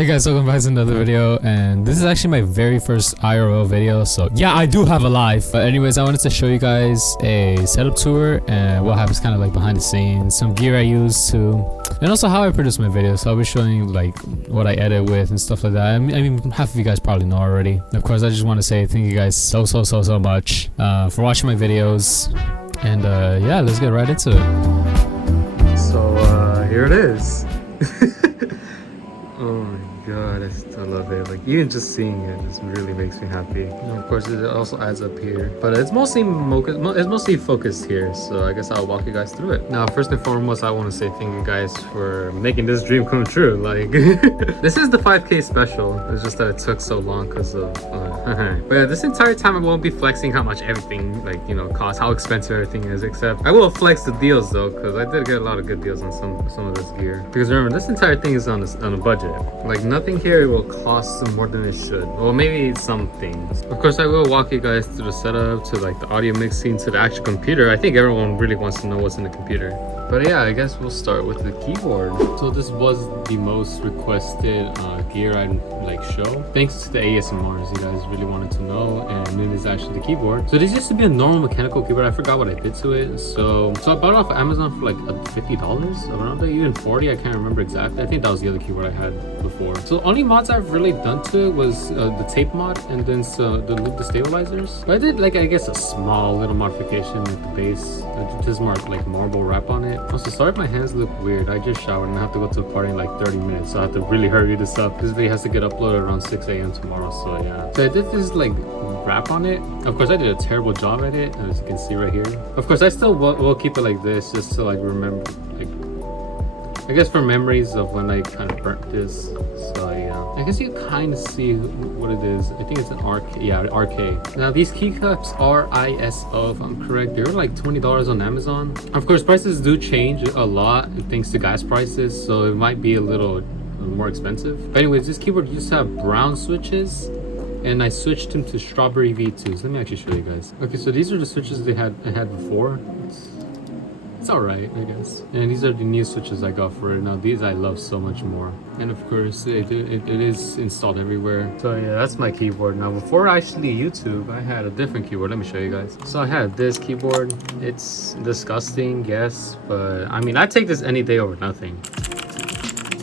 Hey guys, welcome back to another video, and this is actually my very first IRL video, so yeah, I do have a life. But anyways, I wanted to show you guys a setup tour and what happens kind of like behind the scenes, some gear I use too, and also how I produce my videos. So I'll be showing like what I edit with and stuff like that. I mean half of you guys probably know already. Of course, I just want to say thank you guys so much for watching my videos, and yeah, let's get right into it. So here it is. Oh my god, I still love it. Like, even just seeing it just really makes me happy. And of course, it also adds up here, but it's mostly focused here, so I guess I'll walk you guys through it. Now, first and foremost, I want to say thank you guys for making this dream come true. Like, this is the 5K special. It's just that it took so long because of but yeah, this entire time I won't be flexing how much everything, like, you know, costs, how expensive everything is, except I will flex the deals though, because I did get a lot of good deals on some of this gear. Because remember, this entire thing is on a budget. Like, nothing here will cost more than it should. Well, maybe some things. Of course, I will walk you guys through the setup, to like the audio mixing, to the actual computer. I think everyone really wants to know what's in the computer. But yeah, I guess we'll start with the keyboard. So this was the most requested gear I'd like show, thanks to the ASMRs. You guys really wanted to know, and it is actually the keyboard. So this used to be a normal mechanical keyboard. I forgot what I did to it. So I bought it off of Amazon for like $50, around there, even 40. I can't remember exactly. I think that was the other keyboard I had before. So the only mods I've really done to it was the tape mod, and then the stabilizers. But I did, like, I guess a small little modification with the base. Just more like marble wrap on it. Also, sorry if my hands look weird. I just showered and I have to go to a party in like 30 minutes, so I have to really hurry this up. This video has to get uploaded around 6 a.m. tomorrow, so yeah. So I did this like wrap on it. Of course, I did a terrible job at it, as you can see right here. Of course, I still will keep it like this, just to like remember, like, I guess for memories of when I kind of burnt this. So yeah, I guess you kind of see what it is. I think it's an RK. Now these keycaps are ISO, if I'm correct. They're like $20 on Amazon. Of course, prices do change a lot thanks to gas prices, so it might be a little more expensive. But anyways, this keyboard used to have brown switches, and I switched them to strawberry V2s. Let me actually show you guys. Okay, so these are the switches I had before. It's alright, I guess. And these are the new switches I got for it. Now these I love so much more. And of course, it is installed everywhere. So yeah, that's my keyboard. Now before actually YouTube, I had a different keyboard. Let me show you guys. So I had this keyboard. It's disgusting, yes, but I mean, I take this any day over nothing.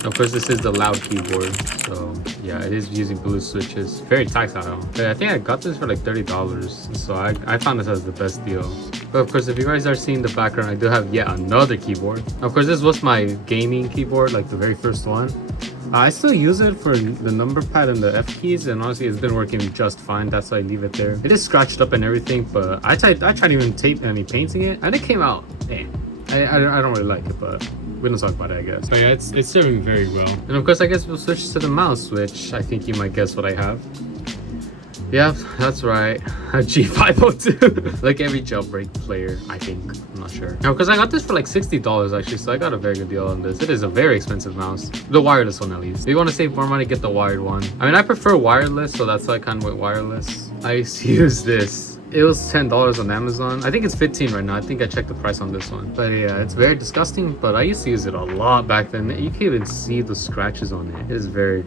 Of course, this is the loud keyboard, so yeah, it is using blue switches. Very tactile. But I think I got this for like $30, so I found this as the best deal. But of course, if you guys are seeing the background, I do have yet another keyboard. Of course, this was my gaming keyboard, like the very first one. I still use it for the number pad and the F keys, and honestly, it's been working just fine. That's why I leave it there. It is scratched up and everything, but I tried even painting it, and it came out. I don't really like it, but we don't talk about it, I guess. But yeah, it's serving very well. And of course, I guess we'll switch to the mouse, which I think you might guess what I have. Yeah, that's right, a G502. Like every jailbreak player, I think. I'm not sure. Now, because I got this for like $60 actually, so I got a very good deal on this. It is a very expensive mouse. The wireless one, at least. If you want to save more money, get the wired one. I mean, I prefer wireless, so that's why I kind of went wireless. I used to use this. It was $10 on Amazon. I think it's 15 right now. I think I checked the price on this one. But yeah, it's very disgusting, but I used to use it a lot back then. You can even see the scratches on it. It is very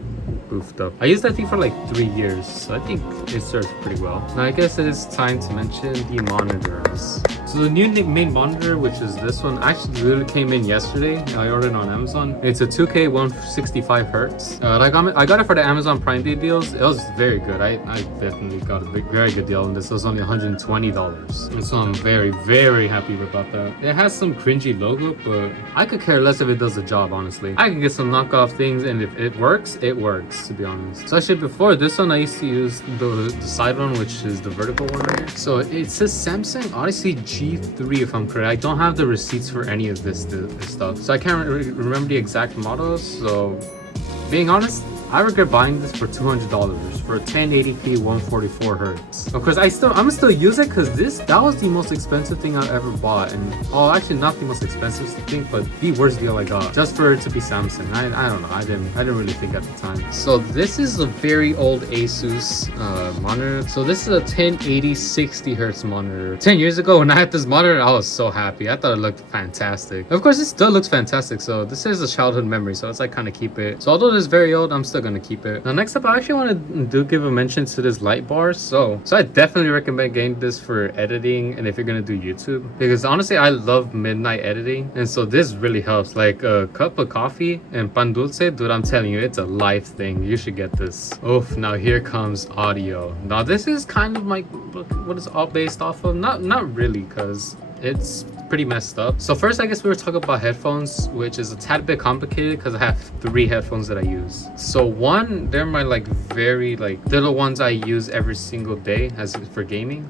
goofed up. I used that thing for like 3 years, so I think it serves pretty well. Now I guess it is time to mention the monitors. So the new main monitor, which is this one, actually literally came in yesterday. I ordered it on Amazon. It's a 2K 165 hertz. I got it for the Amazon Prime Day deals. It was very good. I definitely got a very good deal on this. It was only $120. And so I'm very happy about that. It has some cringy logo, but I could care less if it does the job, honestly. I can get some knockoff things, and if it works, it works, to be honest. So actually, before this one, I used to use the side one, which is the vertical one right here. So it says Samsung Odyssey G3, if I'm correct. I don't have the receipts for any of this stuff, so I can't remember the exact models. So being honest, I regret buying this for $200 for a 1080p 144 hertz. Of course, I'm still use it because that was the most expensive thing I ever bought, and actually not the most expensive thing, but the worst deal I got, just for it to be Samsung. I don't know. I didn't really think at the time. So this is a very old Asus monitor. So this is a 1080 60 hertz monitor. 10 years ago when I had this monitor, I was so happy. I thought it looked fantastic. Of course, it still looks fantastic. So this is a childhood memory. So it's like kind of keep it. So although this is very old, I'm still still gonna keep it. Now next up, I actually want to give a mention to this light bar. So I definitely recommend getting this for editing and if you're gonna do YouTube, because honestly I love midnight editing, and so this really helps. Like a cup of coffee and pan dulce, dude, I'm telling you, it's a life thing. You should get this. Oof. Now here comes audio. Now this is kind of like what it's all based off of. Not really, because it's pretty messed up. So first, I guess we were talking about headphones, which is a tad bit complicated because I have 3 headphones that I use. So one, they're my like very like, they're the ones I use every single day as for gaming.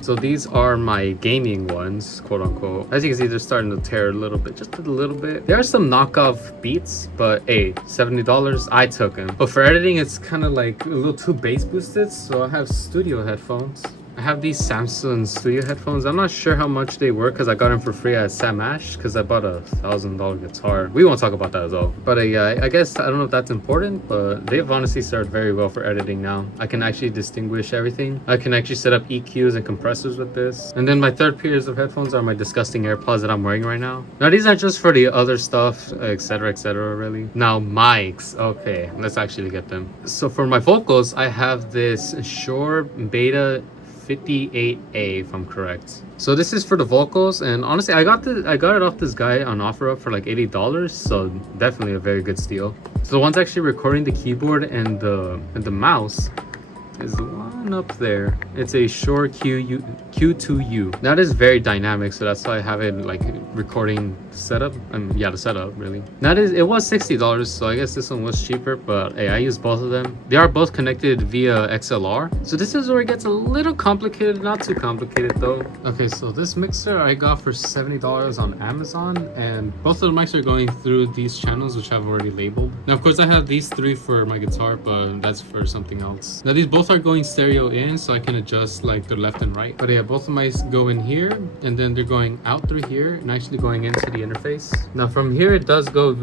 So these are my gaming ones, quote unquote. As you can see, they're starting to tear a little bit, just a little bit. There are some knockoff Beats, but hey, $70, I took them. But for editing, it's kind of like a little too bass boosted, so I have studio headphones. I have these Samsung studio headphones. I'm not sure how much they were because I got them for free at Sam Ash because I bought a $1,000 guitar. We won't talk about that as well. But yeah, I guess I don't know if that's important, but they've honestly served very well for editing now. I can actually distinguish everything. I can actually set up EQs and compressors with this. And then my third pairs of headphones are my disgusting AirPods that I'm wearing right now. Now these are just for the other stuff, etc, really. Now mics. Okay, let's actually get them. So for my vocals, I have this Shure Beta 58A, if I'm correct. So this is for the vocals, and honestly I got it off this guy on OfferUp for like $80, so definitely a very good steal. So the one's actually recording the keyboard and the mouse is the one up there. It's a Shure Q2U. That is very dynamic, so that's why I have it like recording setup. Yeah, the setup really. It was $60, so I guess this one was cheaper, but hey, I use both of them. They are both connected via XLR. So this is where it gets a little complicated, not too complicated though. Okay, so this mixer I got for $70 on Amazon, and both of the mics are going through these channels, which I've already labeled. Now of course I have these 3 for my guitar, but that's for something else. Now these both are going stereo in, so I can adjust like the left and right. But yeah, both of mics go in here, and then they're going out through here and actually going into the interface. Now from here it does go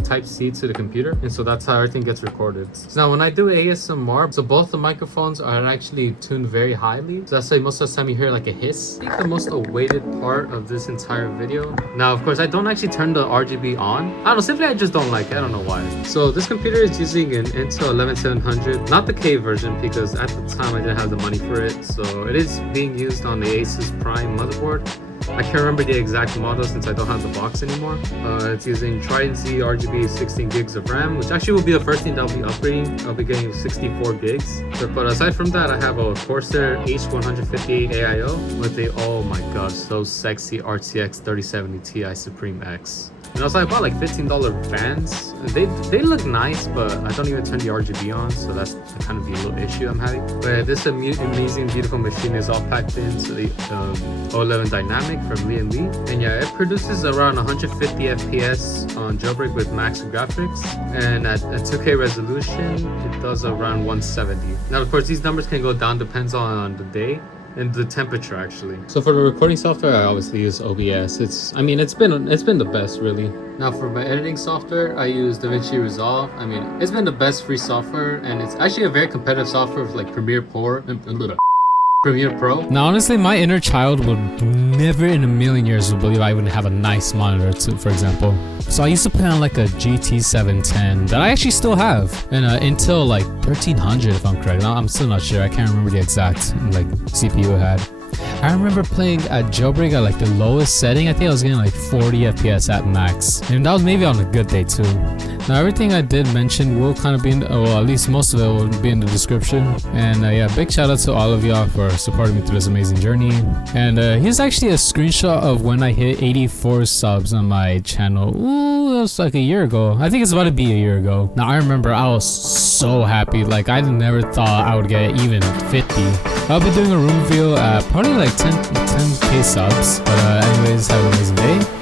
type C to the computer, and so that's how everything gets recorded. So now when I do ASMR, so both the microphones are actually tuned very highly, so that's why most of the time you hear like a hiss. I think the most awaited part of this entire video. Now of course I don't actually turn the RGB on. I don't know, simply I just don't like it. I don't know why. So this computer is using an Intel 11700, not the K version, because at the time I didn't have the money for it. So it is being used on the Asus Prime motherboard. I can't remember the exact model since I don't have the box anymore. It's using Trident Z RGB 16 gigs of RAM, which actually will be the first thing that I'll be upgrading. I'll be getting 64 gigs. But aside from that, I have a Corsair H150 AIO with a, oh my gosh, so sexy RTX 3070 Ti Supreme X. And also I bought like $15 fans. They look nice, but I don't even turn the RGB on, so that's kind of the little issue I'm having. But this amazing, beautiful machine is all packed into the O11 Dynamic from Lee & Lee. And yeah, it produces around 150 FPS on Jailbreak with max graphics. And at 2K resolution, it does around 170. Now, of course, these numbers can go down, depends on the day and the temperature actually. So for the recording software, I obviously use OBS. It's been the best really. Now for my editing software, I use DaVinci Resolve. I mean, it's been the best free software, and it's actually a very competitive software with like Premiere Pro. Now honestly, my inner child would never in a million years would believe I would have a nice monitor too, for example. So I used to play on like a GT 710 that I actually still have, and Intel like 1300 if I'm correct. Now, I'm still not sure, I can't remember the exact like CPU it had. I remember playing at Jailbreak at like the lowest setting. I think I was getting like 40 FPS at max, and that was maybe on a good day too. Now everything I did mention will kind of be in the, well, at least most of it will be in the description. And yeah, big shout out to all of y'all for supporting me through this amazing journey. And here's actually a screenshot of when I hit 84 subs on my channel. Ooh, that was like a year ago. I think it's about to be a year ago. Now I remember I was so happy. Like I never thought I would get even 50. I'll be doing a room reveal at probably like 10k subs. But anyways, have an amazing day.